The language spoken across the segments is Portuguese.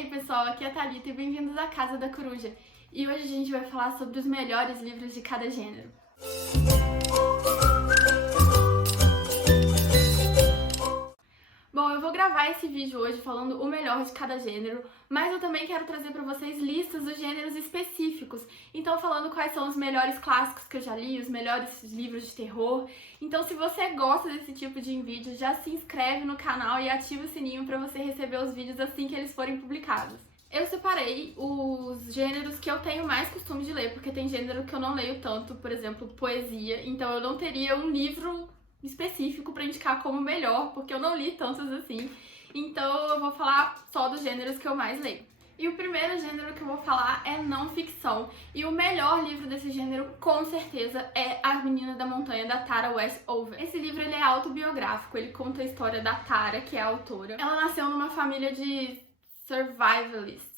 Ei pessoal, aqui é a Thalita e bem-vindos à Casa da Coruja. E hoje a gente vai falar sobre os melhores livros de cada gênero. Bom, eu vou gravar esse vídeo hoje falando o melhor de cada gênero, mas eu também quero trazer para vocês listas dos gêneros específicos. Então, falando quais são os melhores clássicos que eu já li, os melhores livros de terror. Então, se você gosta desse tipo de vídeo, já se inscreve no canal e ativa o sininho para você receber os vídeos assim que eles forem publicados. Eu separei os gêneros que eu tenho mais costume de ler, porque tem gênero que eu não leio tanto, por exemplo, poesia, então eu não teria um livro específico para indicar como melhor, porque eu não li tantos assim. Então eu vou falar só dos gêneros que eu mais leio. E o primeiro gênero que eu vou falar é não ficção. E o melhor livro desse gênero, com certeza, é A Menina da Montanha, da Tara Westover. Esse livro ele é autobiográfico, ele conta a história da Tara, que é a autora. Ela nasceu numa família de survivalists.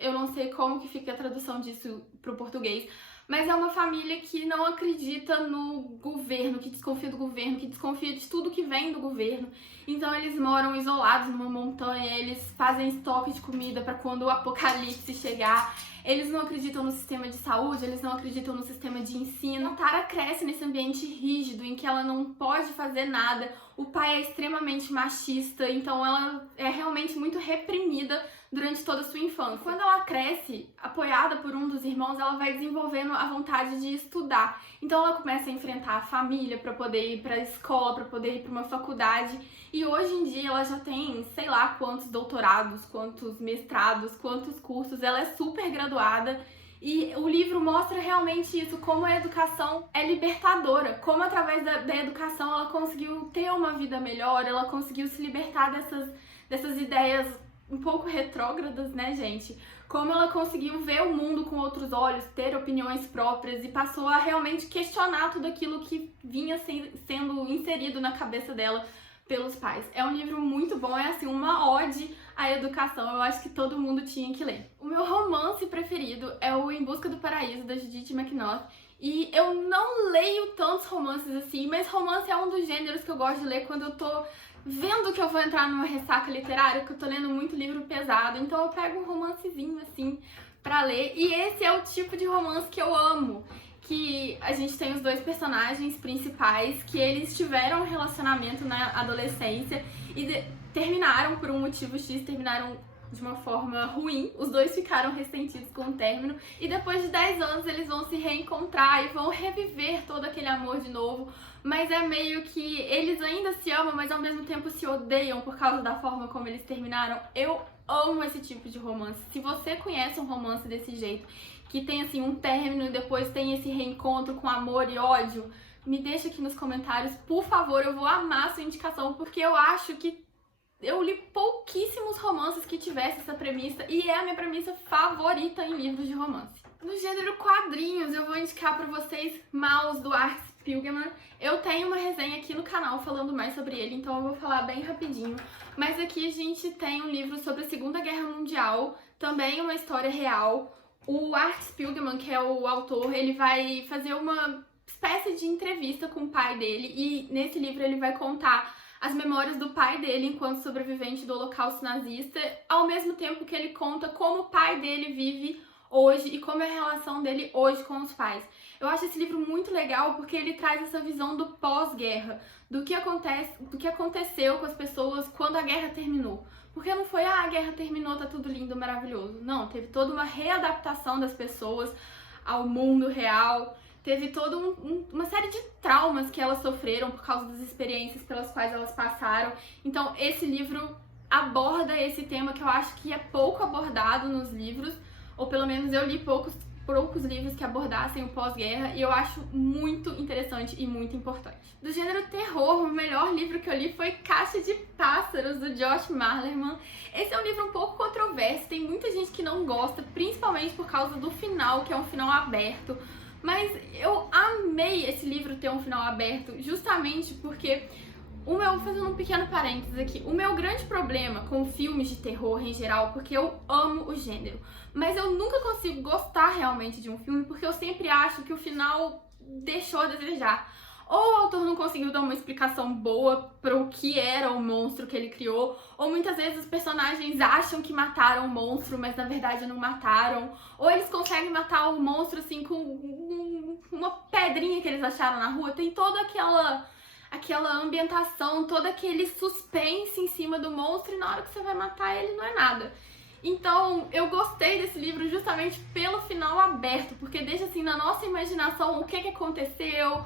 Eu não sei como que fica a tradução disso pro português, mas é uma família que não acredita no governo, que desconfia do governo, que desconfia de tudo que vem do governo. Então eles moram isolados numa montanha, eles fazem estoque de comida para quando o apocalipse chegar. Eles não acreditam no sistema de saúde, eles não acreditam no sistema de ensino. A Tara cresce nesse ambiente rígido, em que ela não pode fazer nada. O pai é extremamente machista, então ela é realmente muito reprimida durante toda a sua infância. Quando ela cresce, apoiada por um dos irmãos, ela vai desenvolvendo a vontade de estudar. Então ela começa a enfrentar a família para poder ir para a escola, para poder ir para uma faculdade. E hoje em dia ela já tem, sei lá, quantos doutorados, quantos mestrados, quantos cursos. Ela é super graduada. E o livro mostra realmente isso, como a educação é libertadora, como através da educação ela conseguiu ter uma vida melhor, ela conseguiu se libertar dessas ideias um pouco retrógradas, né, gente? Como ela conseguiu ver o mundo com outros olhos, ter opiniões próprias e passou a realmente questionar tudo aquilo que vinha sendo inserido na cabeça dela pelos pais. É um livro muito bom, é assim, uma ode à educação, eu acho que todo mundo tinha que ler. O meu romance preferido é o Em Busca do Paraíso, da Judith McNaught, e eu não leio tantos romances assim, mas romance é um dos gêneros que eu gosto de ler quando eu tô vendo que eu vou entrar numa ressaca literária, que eu tô lendo muito livro pesado, então eu pego um romancezinho assim pra ler, e esse é o tipo de romance que eu amo. Que a gente tem os dois personagens principais, que eles tiveram um relacionamento na adolescência e terminaram por um motivo X, terminaram de uma forma ruim, os dois ficaram ressentidos com o término, e depois de 10 anos eles vão se reencontrar e vão reviver todo aquele amor de novo, mas é meio que eles ainda se amam, mas ao mesmo tempo se odeiam por causa da forma como eles terminaram. Eu amo esse tipo de romance. Se você conhece um romance desse jeito, que tem assim um término e depois tem esse reencontro com amor e ódio, me deixa aqui nos comentários, por favor, eu vou amar a sua indicação, porque eu acho que eu li pouquíssimos romances que tivessem essa premissa e é a minha premissa favorita em livros de romance. No gênero quadrinhos, eu vou indicar pra vocês Maus, do Art Spiegelman. Eu tenho uma resenha aqui no canal falando mais sobre ele, então eu vou falar bem rapidinho. Mas aqui a gente tem um livro sobre a Segunda Guerra Mundial, também uma história real. O Art Spiegelman, que é o autor, ele vai fazer uma espécie de entrevista com o pai dele e nesse livro ele vai contar as memórias do pai dele enquanto sobrevivente do Holocausto nazista, ao mesmo tempo que ele conta como o pai dele vive hoje e como é a relação dele hoje com os pais. Eu acho esse livro muito legal porque ele traz essa visão do pós-guerra, do que aconteceu com as pessoas quando a guerra terminou. Porque não foi, a guerra terminou, tá tudo lindo, maravilhoso. Não, teve toda uma readaptação das pessoas ao mundo real. Teve toda uma série de traumas que elas sofreram por causa das experiências pelas quais elas passaram. Então esse livro aborda esse tema que eu acho que é pouco abordado nos livros, ou pelo menos eu li poucos livros que abordassem o pós-guerra e eu acho muito interessante e muito importante. Do gênero terror, o melhor livro que eu li foi Caixa de Pássaros, do Josh Malerman. Esse é um livro um pouco controverso, tem muita gente que não gosta, principalmente por causa do final, que é um final aberto. Mas eu amei esse livro ter um final aberto, justamente porque fazendo um pequeno parênteses aqui, o meu grande problema com filmes de terror em geral, porque eu amo o gênero, mas eu nunca consigo gostar realmente de um filme porque eu sempre acho que o final deixou a desejar. ou o autor não conseguiu dar uma explicação boa para o que era o monstro que ele criou, ou muitas vezes os personagens acham que mataram o monstro, mas na verdade não mataram, ou eles conseguem matar o monstro assim com uma pedrinha que eles acharam na rua. Tem toda aquela ambientação, todo aquele suspense em cima do monstro, e na hora que você vai matar ele não é nada. Então, eu gostei desse livro justamente pelo final aberto, porque deixa assim na nossa imaginação o que aconteceu,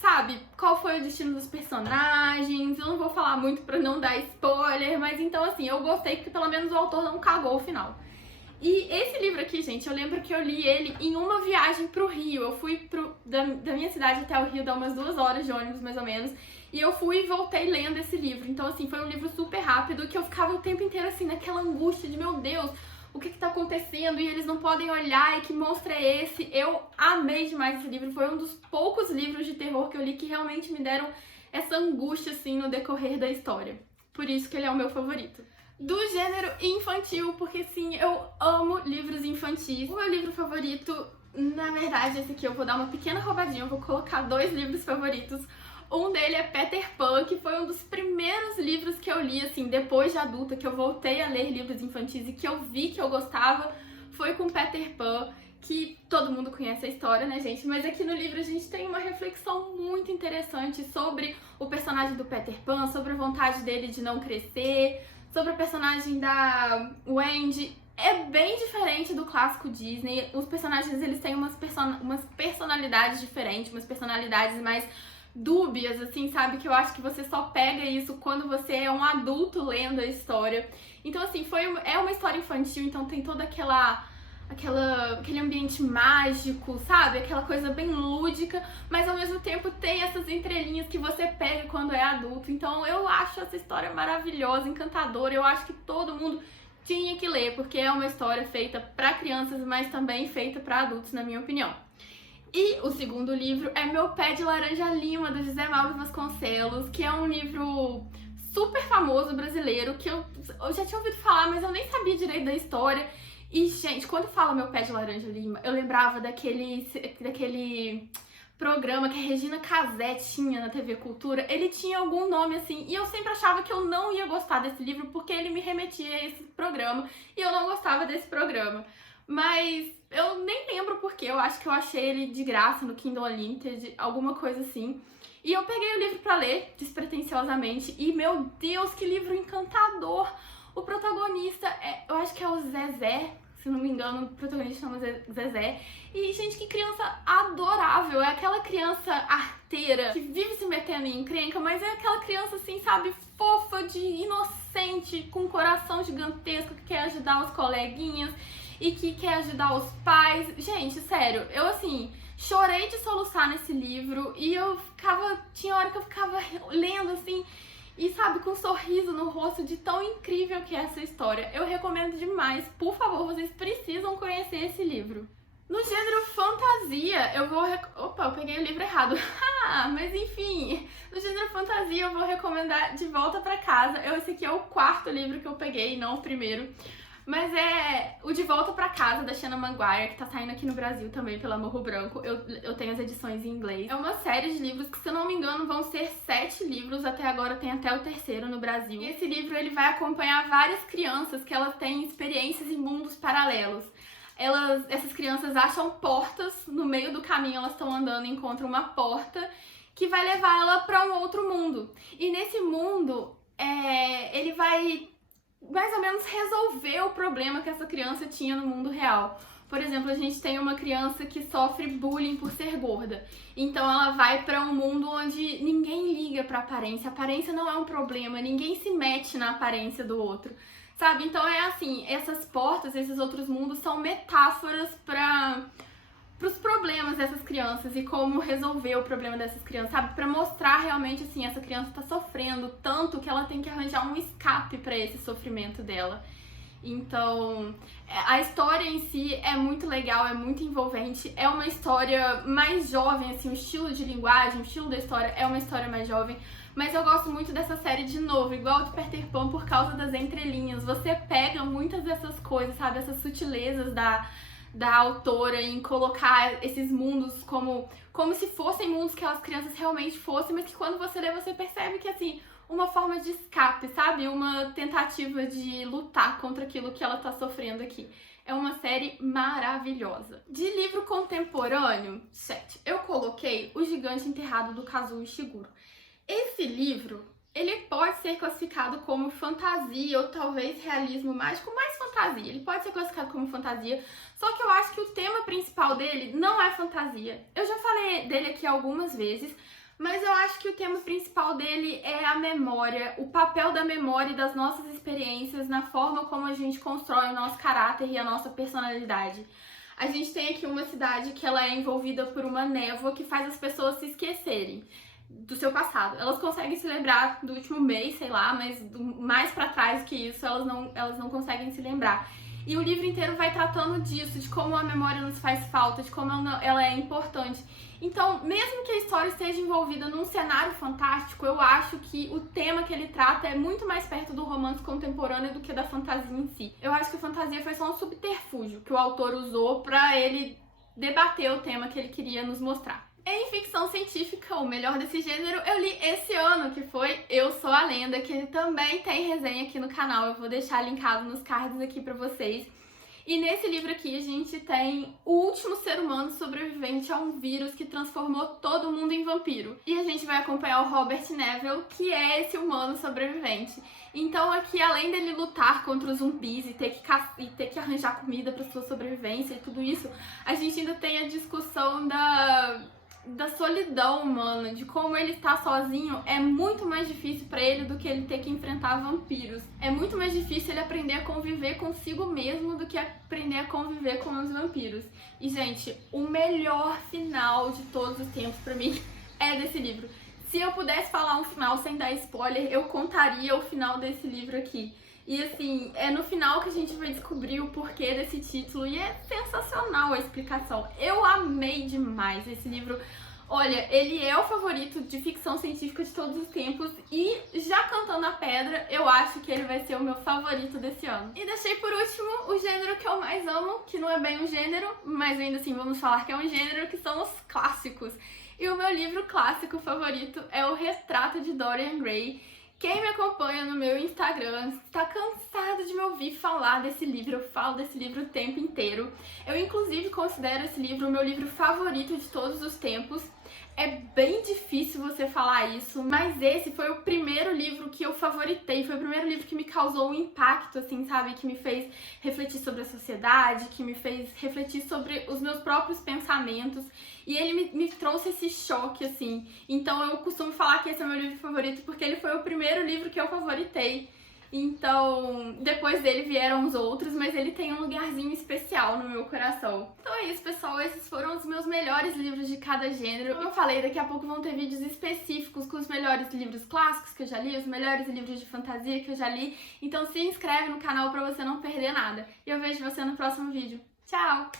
sabe, qual foi o destino dos personagens. Eu não vou falar muito pra não dar spoiler, mas então assim, eu gostei porque pelo menos o autor não cagou o final. E esse livro aqui, gente, eu lembro que eu li ele em uma viagem pro Rio. Eu fui da minha cidade até o Rio, dá umas 2 horas de ônibus mais ou menos. E eu fui e voltei lendo esse livro. Então, assim, foi um livro super rápido que eu ficava o tempo inteiro, assim, naquela angústia de, meu Deus, o que tá acontecendo? E eles não podem olhar, e que monstro é esse? Eu amei demais esse livro. Foi um dos poucos livros de terror que eu li que realmente me deram essa angústia, assim, no decorrer da história. Por isso que ele é o meu favorito. Do gênero infantil, porque sim, eu amo livros infantis. O meu livro favorito, na verdade, esse aqui eu vou dar uma pequena roubadinha, eu vou colocar 2 livros favoritos. Um dele é Peter Pan, que foi um dos primeiros livros que eu li, assim, depois de adulta, que eu voltei a ler livros infantis e que eu vi que eu gostava, foi com Peter Pan, que todo mundo conhece a história, né, gente? Mas aqui no livro a gente tem uma reflexão muito interessante sobre o personagem do Peter Pan, sobre a vontade dele de não crescer, sobre a personagem da Wendy. É bem diferente do clássico Disney. Os personagens, eles têm umas personalidades diferentes, umas personalidades mais dúbias, assim, sabe? Que eu acho que você só pega isso quando você é um adulto lendo a história. Então, assim, é uma história infantil, então tem toda aquele ambiente mágico, sabe? Aquela coisa bem lúdica, mas ao mesmo tempo tem essas entrelinhas que você pega quando é adulto. Então eu acho essa história maravilhosa, encantadora. Eu acho que todo mundo tinha que ler, porque é uma história feita para crianças, mas também feita para adultos, na minha opinião. E o segundo livro é Meu Pé de Laranja Lima, do José Mauro Vasconcelos, que é um livro super famoso brasileiro, que eu já tinha ouvido falar, mas eu nem sabia direito da história. E, gente, quando fala Meu Pé de Laranja Lima, eu lembrava daquele programa que a Regina Casé tinha na TV Cultura. Ele tinha algum nome assim, e eu sempre achava que eu não ia gostar desse livro porque ele me remetia a esse programa, e eu não gostava desse programa. Mas eu nem lembro porque, eu acho que eu achei ele de graça no Kindle Unlimited, alguma coisa assim. E eu peguei o livro pra ler, despretensiosamente, e meu Deus, que livro encantador! O protagonista, eu acho que é o Zezé, se não me engano, o protagonista chama Zezé. E, gente, que criança adorável! É aquela criança arteira que vive se metendo em encrenca, mas é aquela criança, assim, sabe, fofa, inocente, com um coração gigantesco, que quer ajudar os coleguinhas e que quer ajudar os pais. Gente, sério, eu, assim, chorei de soluçar nesse livro e tinha hora que eu ficava lendo, assim, e sabe, com um sorriso no rosto de tão incrível que é essa história. Eu recomendo demais, por favor, vocês precisam conhecer esse livro. No gênero fantasia, eu vou... Opa, eu peguei o livro errado. Mas enfim, no gênero fantasia eu vou recomendar De Volta Pra Casa. Esse aqui é o 4º livro que eu peguei, não o primeiro. Mas é o De Volta Pra Casa, da Shanna Maguire, que tá saindo aqui no Brasil também pela Morro Branco. Eu tenho as edições em inglês. É uma série de livros que, se eu não me engano, vão ser 7 livros. Até agora tem até o 3º no Brasil. E esse livro, ele vai acompanhar várias crianças que elas têm experiências em mundos paralelos. Essas crianças acham portas no meio do caminho, elas estão andando e encontram uma porta que vai levar ela pra um outro mundo. E nesse mundo, ele vai mais ou menos resolver o problema que essa criança tinha no mundo real. Por exemplo, a gente tem uma criança que sofre bullying por ser gorda. Então ela vai pra um mundo onde ninguém liga pra aparência. A aparência não é um problema, ninguém se mete na aparência do outro. Sabe? Então é assim, essas portas, esses outros mundos são metáforas para os problemas dessas crianças e como resolver o problema dessas crianças, sabe? Pra mostrar realmente assim, essa criança tá sofrendo tanto que ela tem que arranjar um escape pra esse sofrimento dela. Então, a história em si é muito legal, é muito envolvente, é uma história mais jovem, assim, o estilo de linguagem, o estilo da história é uma história mais jovem. Mas eu gosto muito dessa série de novo, igual do Peter Pan, por causa das entrelinhas. Você pega muitas dessas coisas, sabe? Essas sutilezas da autora em colocar esses mundos como se fossem mundos que as crianças realmente fossem, mas que quando você lê, você percebe que, assim, uma forma de escape, sabe? Uma tentativa de lutar contra aquilo que ela tá sofrendo aqui. É uma série maravilhosa. De livro contemporâneo, 7, eu coloquei O Gigante Enterrado do Kazuo Ishiguro. Esse livro, ele pode ser classificado como fantasia ou talvez realismo mágico, mais fantasia. Ele pode ser classificado como fantasia, só que eu acho que o tema principal dele não é fantasia. Eu já falei dele aqui algumas vezes, mas eu acho que o tema principal dele é a memória, o papel da memória e das nossas experiências na forma como a gente constrói o nosso caráter e a nossa personalidade. A gente tem aqui uma cidade que ela é envolvida por uma névoa que faz as pessoas se esquecerem do seu passado. Elas conseguem se lembrar do último mês, sei lá, mas mais pra trás que isso, elas não conseguem se lembrar. E o livro inteiro vai tratando disso, de como a memória nos faz falta, de como ela é importante. Então, mesmo que a história esteja envolvida num cenário fantástico, eu acho que o tema que ele trata é muito mais perto do romance contemporâneo do que da fantasia em si. Eu acho que a fantasia foi só um subterfúgio que o autor usou pra ele debater o tema que ele queria nos mostrar. Em ficção científica, o melhor desse gênero, eu li esse ano, que foi Eu Sou a Lenda, que também tem resenha aqui no canal. Eu vou deixar linkado nos cards aqui pra vocês. E nesse livro aqui a gente tem o último ser humano sobrevivente a um vírus que transformou todo mundo em vampiro. E a gente vai acompanhar o Robert Neville, que é esse humano sobrevivente. Então aqui, além dele lutar contra os zumbis e ter que arranjar comida para sua sobrevivência e tudo isso, a gente ainda tem a discussão da solidão humana, de como ele está sozinho. É muito mais difícil pra ele do que ele ter que enfrentar vampiros. É muito mais difícil ele aprender a conviver consigo mesmo do que aprender a conviver com os vampiros. E, gente, o melhor final de todos os tempos pra mim é desse livro. Se eu pudesse falar um final sem dar spoiler, eu contaria o final desse livro aqui. E assim, é no final que a gente vai descobrir o porquê desse título e é sensacional a explicação. Eu amei demais esse livro. Olha, ele é o favorito de ficção científica de todos os tempos e, já cantando a pedra, eu acho que ele vai ser o meu favorito desse ano. E deixei por último o gênero que eu mais amo, que não é bem um gênero, mas ainda assim vamos falar que é um gênero, que são os clássicos. E o meu livro clássico favorito é O Retrato de Dorian Gray. Quem me acompanha no meu Instagram está cansado de me ouvir falar desse livro. Eu falo desse livro o tempo inteiro. Eu, inclusive, considero esse livro o meu livro favorito de todos os tempos. É bem difícil você falar isso, mas esse foi o primeiro livro que eu favoritei. Foi o primeiro livro que me causou um impacto, assim, sabe? Que me fez refletir sobre a sociedade, que me fez refletir sobre os meus próprios pensamentos. E ele me trouxe esse choque, assim. Então eu costumo falar que esse é o meu livro favorito porque ele foi o primeiro livro que eu favoritei. Então, depois dele vieram os outros, mas ele tem um lugarzinho especial no meu coração. Então é isso, pessoal. Esses foram os meus melhores livros de cada gênero. Como eu falei, daqui a pouco vão ter vídeos específicos com os melhores livros clássicos que eu já li, os melhores livros de fantasia que eu já li. Então se inscreve no canal pra você não perder nada. E eu vejo você no próximo vídeo. Tchau!